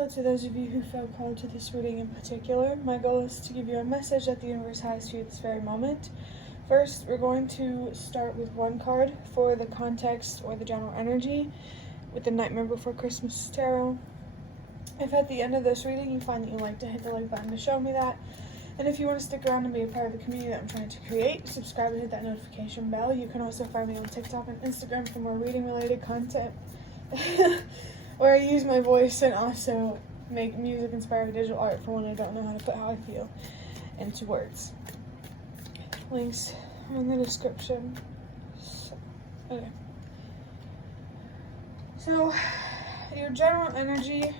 Hello to those of you who feel called to this reading in particular. My goal is to give you a message that the universe has for you at this very moment. First, we're going to start with one card for the context or the general energy with the Nightmare Before Christmas Tarot. If at the end of this reading you find that you'd like to hit the like button to show me that, and if you want to stick around and be a part of the community that I'm trying to create, subscribe and hit that notification bell. You can also find me on TikTok and Instagram for more reading related content. Where I use my voice and also make music-inspired digital art for when I don't know how to put how I feel into words. Links are in the description. So, your general energy,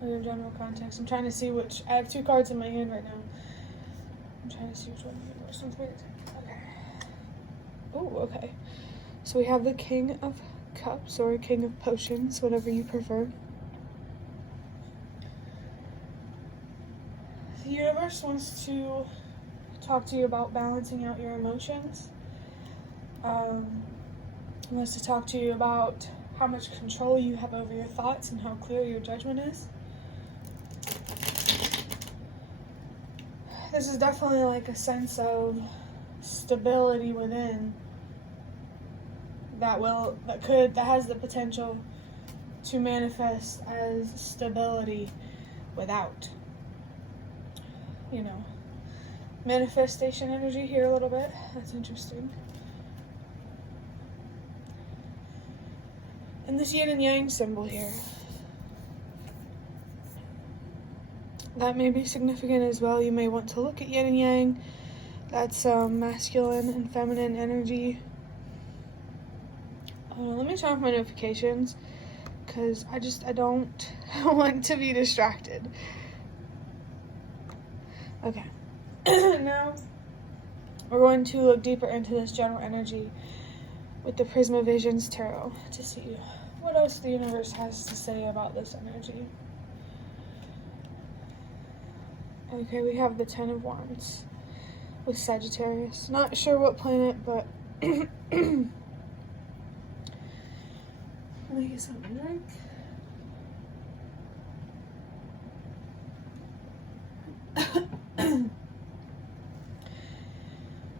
or your general context. I'm trying to see which. I have two cards in my hand right now. I'm trying to see which one works. Okay. Oh, okay. So we have the King of Cups or King of Potions, whatever you prefer. The universe wants to talk to you about balancing out your emotions. Wants to talk to you about how much control you have over your thoughts and how clear your judgment is. This is definitely like a sense of stability within that has the potential to manifest as stability without. Manifestation energy here a little bit. That's interesting. And this yin and yang symbol here, that may be significant as well. You may want to look at yin and yang. That's masculine and feminine energy. Let me turn off my notifications because I don't want to be distracted. Okay. Now we're going to look deeper into this general energy with the Prisma Visions Tarot to see what else the universe has to say about this energy. Okay, we have the Ten of Wands with Sagittarius. Not sure what planet, but let me get something to drink.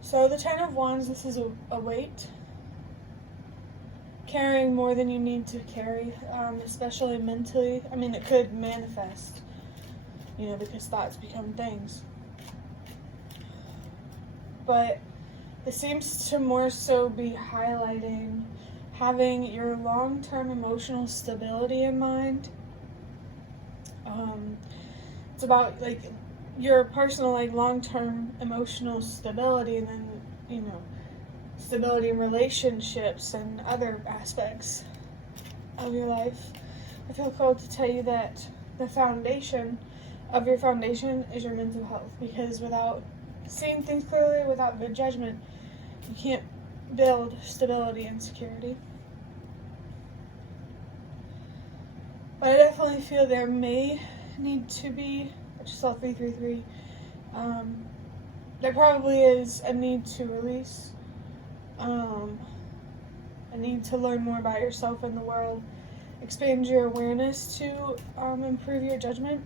So the Ten of Wands, this is a weight. Carrying more than you need to carry, especially mentally. I mean, it could manifest, because thoughts become things. But it seems to more so be highlighting having your long-term emotional stability in mind. It's about your personal long-term emotional stability, and then stability in relationships and other aspects of your life. I feel called to tell you that the foundation of your foundation is your mental health, because without seeing things clearly, without good judgment, you can't build stability and security. But I definitely feel there may need to be, I just saw 333, there probably is a need to release, a need to learn more about yourself and the world, expand your awareness to improve your judgment.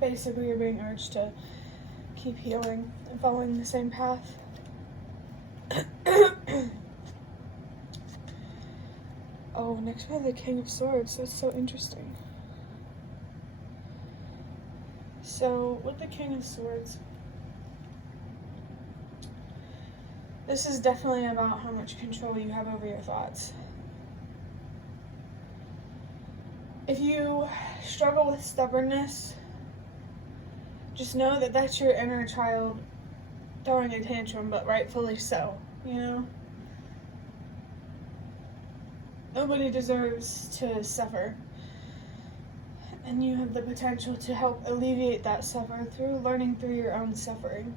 Basically, you're being urged to keep healing and following the same path. Oh, next we have the King of Swords. That's so interesting. So, with the King of Swords, this is definitely about how much control you have over your thoughts. If you struggle with stubbornness, just know that that's your inner child throwing a tantrum, but rightfully so, Nobody deserves to suffer. And you have the potential to help alleviate that suffer through learning through your own suffering.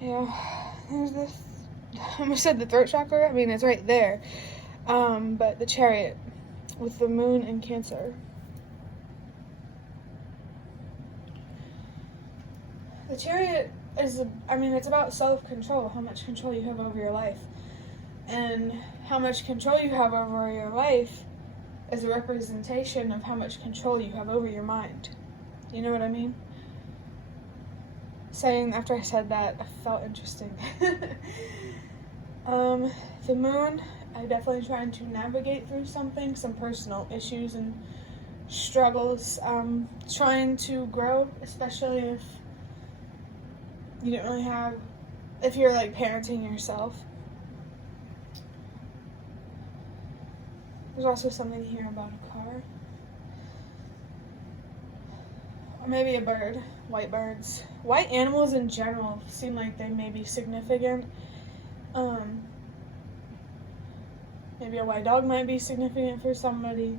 Yeah, there's this, I almost said the throat chakra. I mean, it's right there. But the Chariot with the Moon in Cancer. The Chariot is, it's about self-control, how much control you have over your life. And how much control you have over your life is a representation of how much control you have over your mind. You know what I mean? Saying after I said that, I felt interesting. The moon, I definitely trying to navigate through something, some personal issues and struggles. Trying to grow, especially if you don't really have, if you're like parenting yourself. There's also something here about a car. Or maybe a bird. White birds. White animals in general seem like they may be significant. Maybe a white dog might be significant for somebody.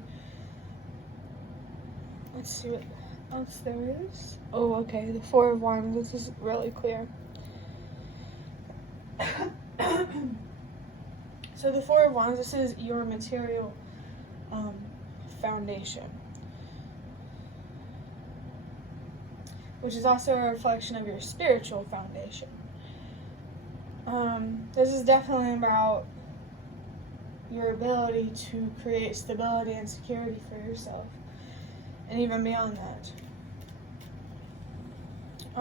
Let's see what else there is. Oh, okay. The Four of Wands. This is really clear. So the Four of Wands, this is your material foundation, which is also a reflection of your spiritual foundation. This is definitely about your ability to create stability and security for yourself, and even beyond that.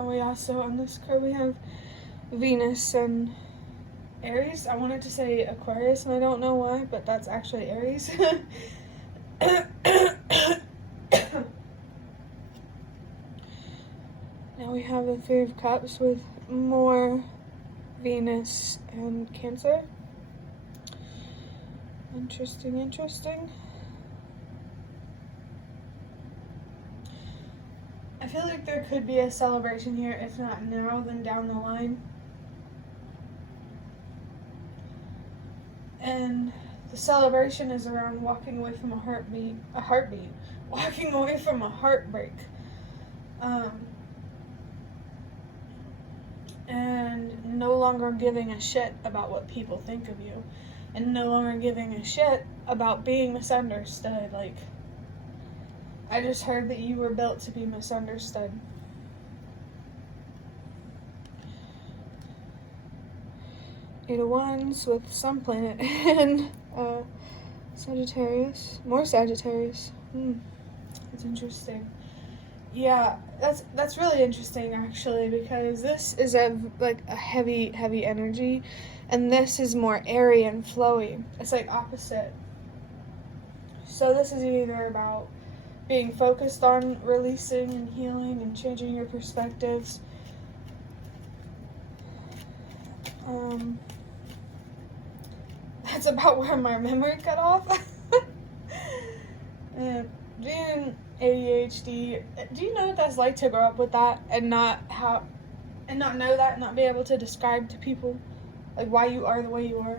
We also, on this card, we have Venus and Aries. I wanted to say Aquarius, and I don't know why, but that's actually Aries. Now we have the Three of Cups with more Venus and Cancer. Interesting. I feel like there could be a celebration here, if not now, then down the line. And the celebration is around walking away from a heartbeat, walking away from a heartbreak. And no longer giving a shit about what people think of you. And no longer giving a shit about being misunderstood. Like, I just heard that you were built to be misunderstood. Eight of Wands with some planet and Sagittarius. More Sagittarius. That's interesting. Yeah, that's really interesting actually, because this is a heavy energy, and this is more airy and flowy. It's like opposite. So this is either about being focused on releasing and healing and changing your perspectives. That's about where my memory cut off. Being ADHD, do you know what that's like to grow up with that and not know that, and not be able to describe to people like why you are the way you are?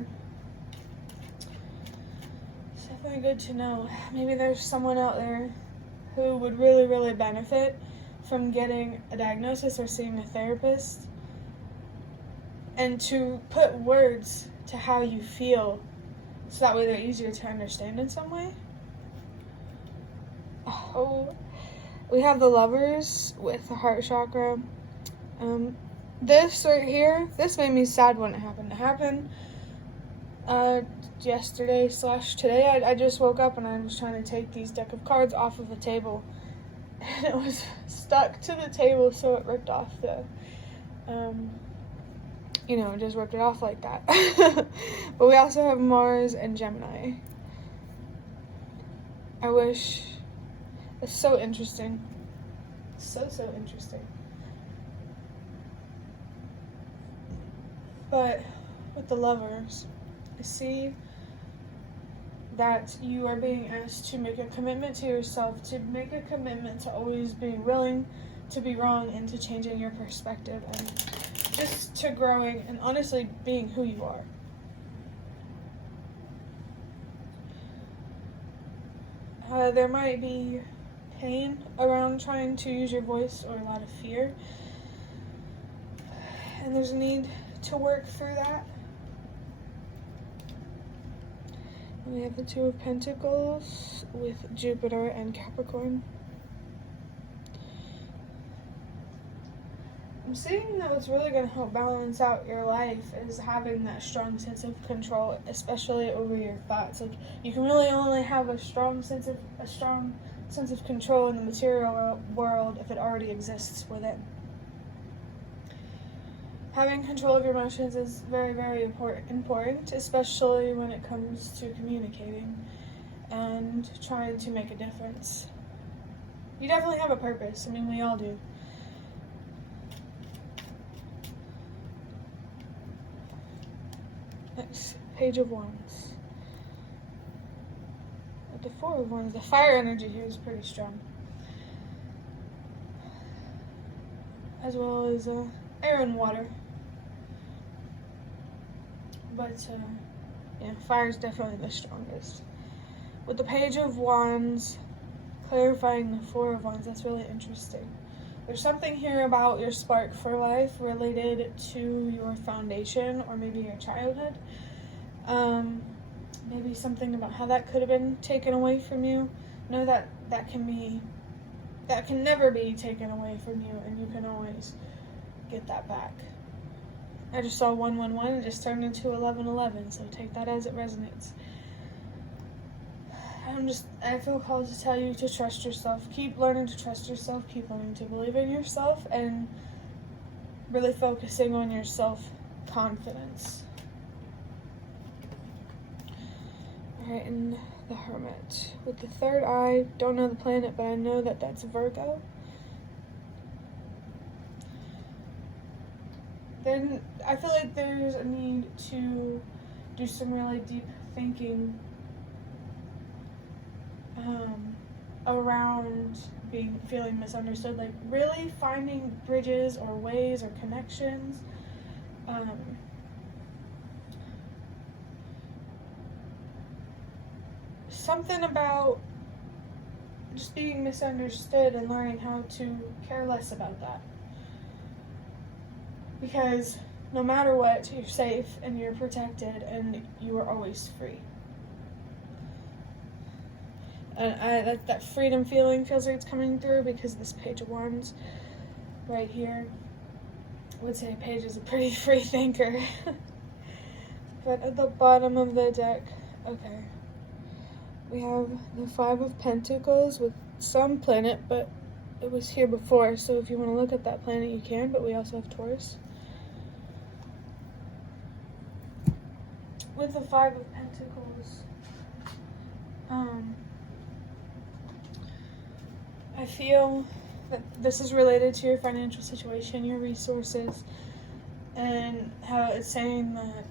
It's definitely good to know. Maybe there's someone out there who would really benefit from getting a diagnosis or seeing a therapist, and to put words to how you feel so that way they're easier to understand in some way. Oh, we have the Lovers with the heart chakra. This right here, this made me sad when it happened. It happened yesterday/today. I just woke up and I was trying to take these deck of cards off of the table, and it was stuck to the table, so it ripped off the, just ripped it off like that. But we also have Mars and Gemini. I wish. It's so interesting. So interesting. But with the Lovers, I see that you are being asked to make a commitment to yourself, to make a commitment to always being willing to be wrong and to changing your perspective and just to growing and honestly being who you are. There might be pain around trying to use your voice, or a lot of fear, and there's a need to work through that. And we have the Two of Pentacles with Jupiter and Capricorn. I'm seeing that what's really going to help balance out your life is having that strong sense of control, especially over your thoughts. Like, you can really only have a strong sense of control in the material world if it already exists within. Having control of your emotions is very, very important, especially when it comes to communicating and trying to make a difference. You definitely have a purpose. I mean, we all do. Next, Page of Wands. With the Four of Wands, the fire energy here is pretty strong. As well as air and water. But, yeah, fire is definitely the strongest. With the Page of Wands, clarifying the Four of Wands, that's really interesting. There's something here about your spark for life related to your foundation or maybe your childhood. Maybe something about how that could have been taken away from you. Know that can never be taken away from you, and you can always get that back. I just saw 111, it just turned into 1111, so take that as it resonates. I feel called to tell you to trust yourself. Keep learning to trust yourself. Keep learning to believe in yourself, and really focusing on your self-confidence. Alright, and the Hermit. With the third eye, don't know the planet, but I know that that's Virgo. Then I feel like there's a need to do some really deep thinking around feeling misunderstood, like really finding bridges or ways or connections. Something about just being misunderstood and learning how to care less about that. Because no matter what, you're safe and you're protected and you are always free. And that freedom feeling feels like it's coming through because this Page of Wands right here. I would say Page is a pretty free thinker. But at the bottom of the deck, okay, we have the Five of Pentacles with some planet, but it was here before, so if you want to look at that planet you can, but we also have Taurus. With the Five of Pentacles, I feel that this is related to your financial situation, your resources, and how it's saying that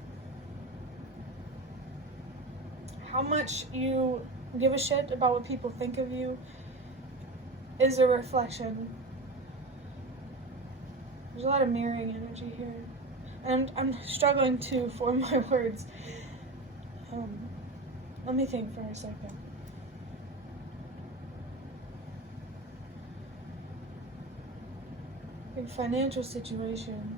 how much you give a shit about what people think of you is a reflection. There's a lot of mirroring energy here. And I'm struggling to form my words. Let me think for a second. Your financial situation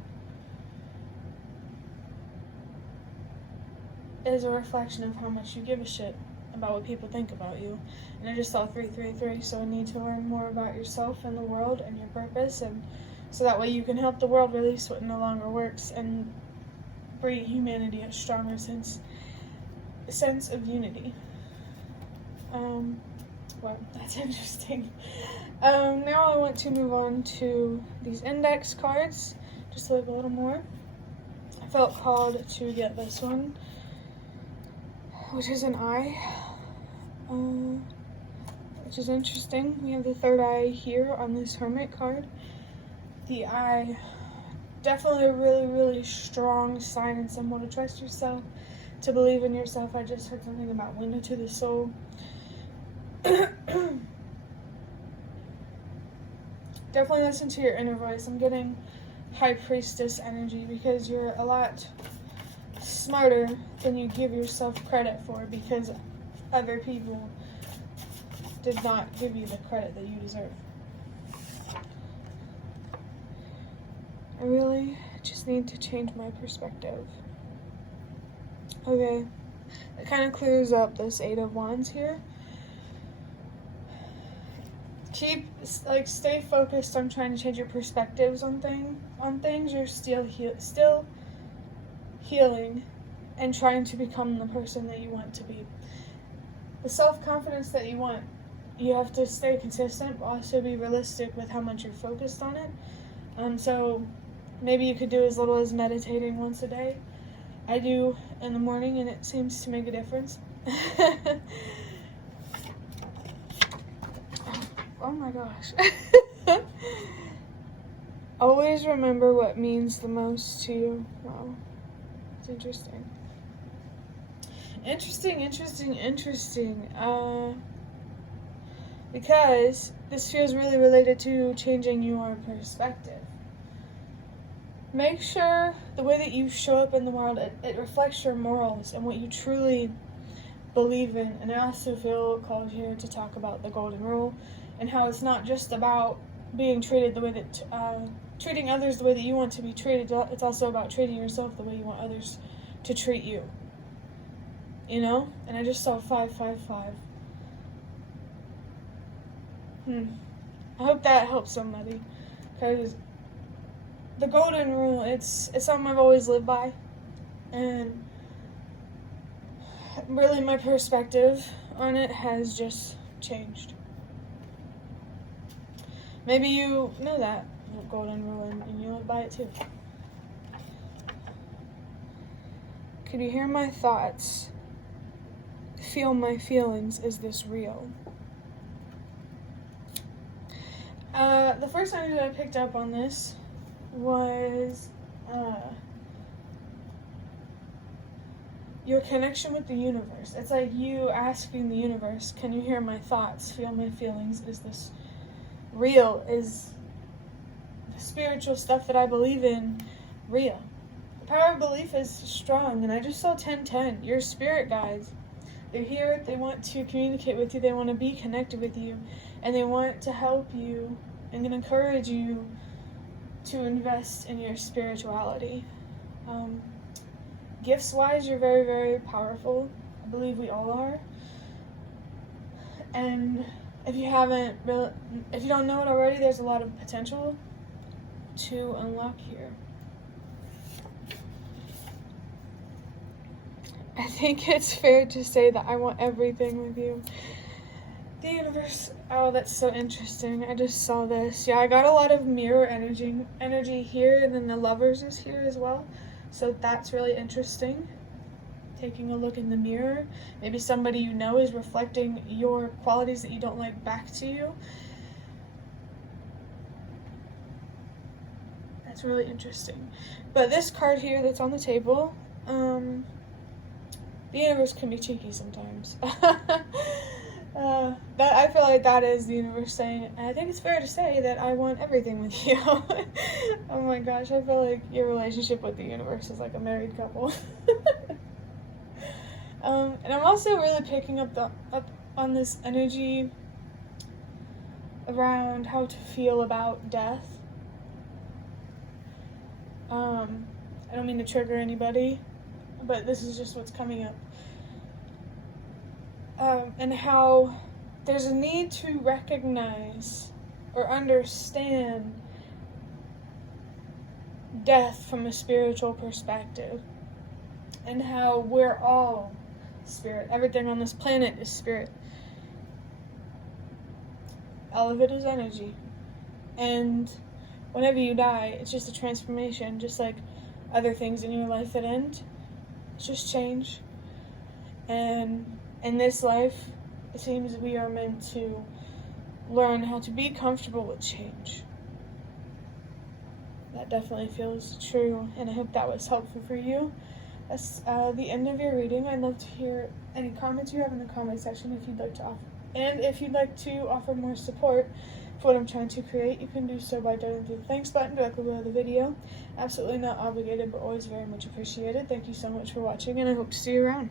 is a reflection of how much you give a shit about what people think about you. And I just saw 333, so I need to learn more about yourself and the world and your purpose, and so that way you can help the world release what no longer works and bring humanity a stronger sense of unity. Well, that's interesting. Now I want to move on to these index cards, just to look a little more. I felt called to get this one, which is an eye, which is interesting. We have the third eye here on this Hermit card. The eye, definitely a really, really strong sign and someone to trust yourself, to believe in yourself. I just heard something about window to the soul. Definitely listen to your inner voice. I'm getting High Priestess energy because you're a lot smarter than you give yourself credit for, because other people did not give you the credit that you deserve. I really just need to change my perspective. Okay, it kind of clears up this Eight of Wands here. stay focused on trying to change your perspectives on things. You're still healing and trying to become the person that you want to be. The self-confidence that you want, you have to stay consistent, but also be realistic with how much you're focused on it. So maybe you could do as little as meditating once a day. I do in the morning, and it seems to make a difference. Oh my gosh. Always remember what means the most to you. Wow. It's interesting. Interesting. Because this feels really related to changing your perspective. Make sure the way that you show up in the world, it reflects your morals and what you truly believe in. And I also feel called here to talk about the golden rule and how it's not just about being treated the way that, treating others the way that you want to be treated. It's also about treating yourself the way you want others to treat you. You know? And I just saw 555. I hope that helps somebody, because the golden rule, it's something I've always lived by, and really my perspective on it has just changed. Maybe you know that golden rule and you live by it too. Could you hear my thoughts? Feel my feelings. Is this real? The first time that I picked up on this was your connection with the universe. It's like you asking the universe, can you hear my thoughts? Feel my feelings? Is this real? Is the spiritual stuff that I believe in real? The power of belief is strong, and I just saw 1010. Your spirit guides. They're here, they want to communicate with you, they want to be connected with you, and they want to help you and encourage you to invest in your spirituality. Gifts-wise, you're very, very powerful. I believe we all are. And if you don't know it already, there's a lot of potential to unlock here. I think it's fair to say that I want everything with you. The universe, oh, that's so interesting. I just saw this. Yeah, I got a lot of mirror energy here, and then the Lovers is here as well. So that's really interesting. Taking a look in the mirror. Maybe somebody you know is reflecting your qualities that you don't like back to you. That's really interesting. But this card here that's on the table, the universe can be cheeky sometimes. That I feel like that is the universe saying, and I think it's fair to say that I want everything with you. Oh my gosh, I feel like your relationship with the universe is like a married couple. And I'm also really picking up on this energy around how to feel about death. I don't mean to trigger anybody, but this is just what's coming up. And how there's a need to recognize or understand death from a spiritual perspective, and how we're all spirit. Everything on this planet is spirit. All of it is energy. And whenever you die, it's just a transformation, just like other things in your life that end. It's just change. And in this life, it seems we are meant to learn how to be comfortable with change. That definitely feels true, and I hope that was helpful for you. That's the end of your reading. I'd love to hear any comments you have in the comment section if you'd like to offer. And if you'd like to offer more support for what I'm trying to create, you can do so by donating through the thanks button directly below the video. Absolutely not obligated, but always very much appreciated. Thank you so much for watching, and I hope to see you around.